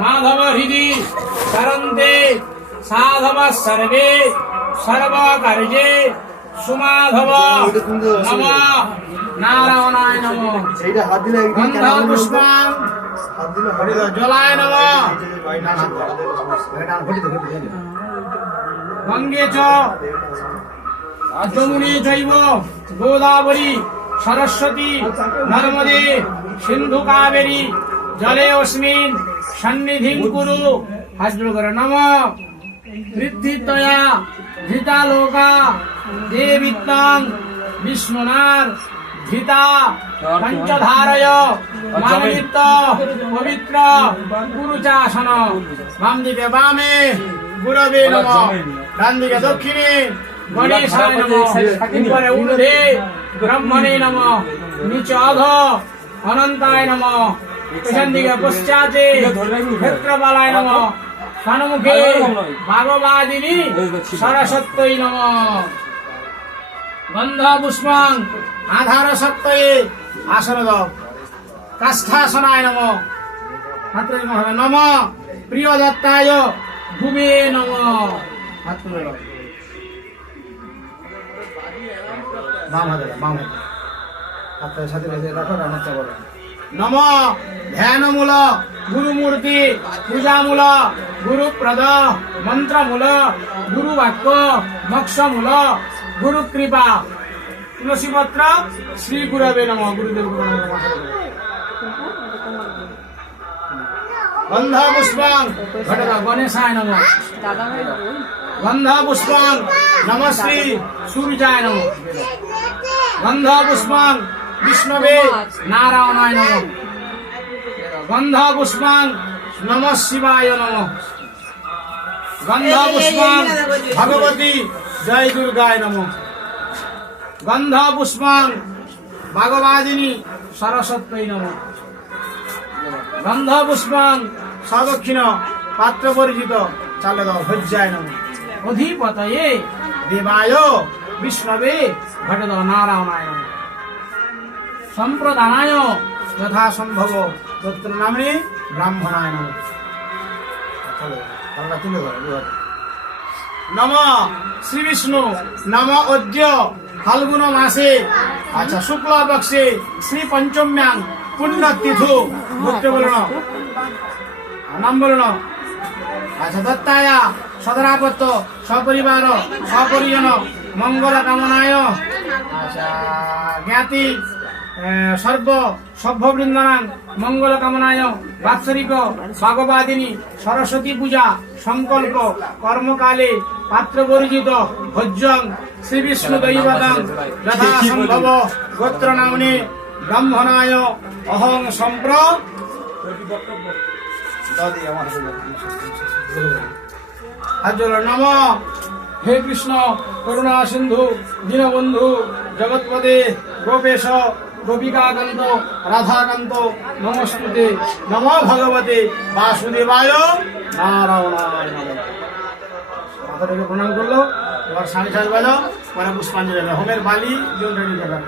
মাধব হৃদি শরন্তে সাধব সর্বে সর্বকার্যে সুমাধব নম নারায়ণায় নম গন্ধ পুষ্পাং জলায় নম গঙ্গে চ যমুনে চৈব গোদাবরী সরস্বতী নর্মদে সিন্ধু কাবেরী জলে অস্মিন সন্নিধিং কুরু হাজর নম বৃদ্ধিতয়া ধৃতালোকা দেবিত্তং বিষ্ণুনার ধৃতা পঞ্চধারয় মানবিত্ত পবিত্র গুরুচাসন বাম দিকে বামে গুরবে নম ডান দিকে দক্ষিণে গণেশায় নম উপরে ঊর্ধ্বে ব্রহ্মণে নম নিচে অধ অনন্তায় নম পেছন দিকে পশ্চাতে ক্ষেত্রপালায় নম সন্মুখে ভাগবাদিনী সরস্বত্যই নম গন্ধ পুষ্পং আধার সত্যয়ে আসন দাও কাষ্ঠাসনায় নম নম প্রিয় দত্তায় ভুবে নম হাত তুলে দাও বাম হাতে বাম হাতে হাতের সাথে রাখো রান্না বলো নম ধ্যানমূল গুরুমূর্তি পূজামূল গুরুপ্রদ মন্ত্রমূল গুরুবাক্য মোক্ষমূল গুরু কৃপা তুলসীপত্র শ্রী গুরবে নম গুরুদেব গন্ধ পুষ্পং গণেশায় নম গন্ধ পুষ্পং নম শ্রী সূর্যায় নম গন্ধ পুষ্পং বিষ্ণবে নারায়ণায় নম গন্ধ পুষ্পং নম শিবায় নম গন্ধ পুষ্পং ভগবতী জয় দুর্গায় নম গন্ধ পুষ্পং ভাগবাদিনী সরস্বত্যই নম গন্ধ পুষ্পং সদক্ষিণ পাত্র পরিচিত চালে দাও ভজ্জায় নম অধিপতয়ে দেবায় বিষ্ণবে ঘটে দাও নারায়ণায় নম সম্প্রদানায় যথাসম্ভব তত্র নামে ব্রাহ্মণায় নম তুলে ধরো নম শ্রী বিষ্ণু নম অদ্য ফাল্গুন মাসে আচ্ছা শুক্ল পক্ষে শ্রী পঞ্চম্যাং পুণ্যতিথু ভক্তি বলন নাম বলন আচ্ছা দত্তায়া সদরাপত্য সপরিবার সপরিজন মঙ্গল কামনায় আচ্ছা জ্ঞাতি সর্ব সভ্যবৃন্দানাং মঙ্গল কামনায় বাৎসরিক ভাগবাদিনী সরস্বতী পূজা সংকল্প কর্মকালে পাত্র পরিচিত ভোজ্যং শ্রী বিষ্ণু দৈবতং যথা সম্ভব গোত্র নামনে ব্রাহ্মণায় অহং সম্প্র নম হে কৃষ্ণ করুণা সিন্ধু দীনবন্ধু জগৎপদে গোপেশ গোপিকাকান্ত রাধাকান্ত নমস্তুতে নম ভগবতে বাসুদেবায় নারায়ণায় নমঃ মাথাটাকে প্রণাম করলো এবার সাড়ে 7 বাজো পরে পুষ্পাঞ্জলি হোমের বালি রেডি করা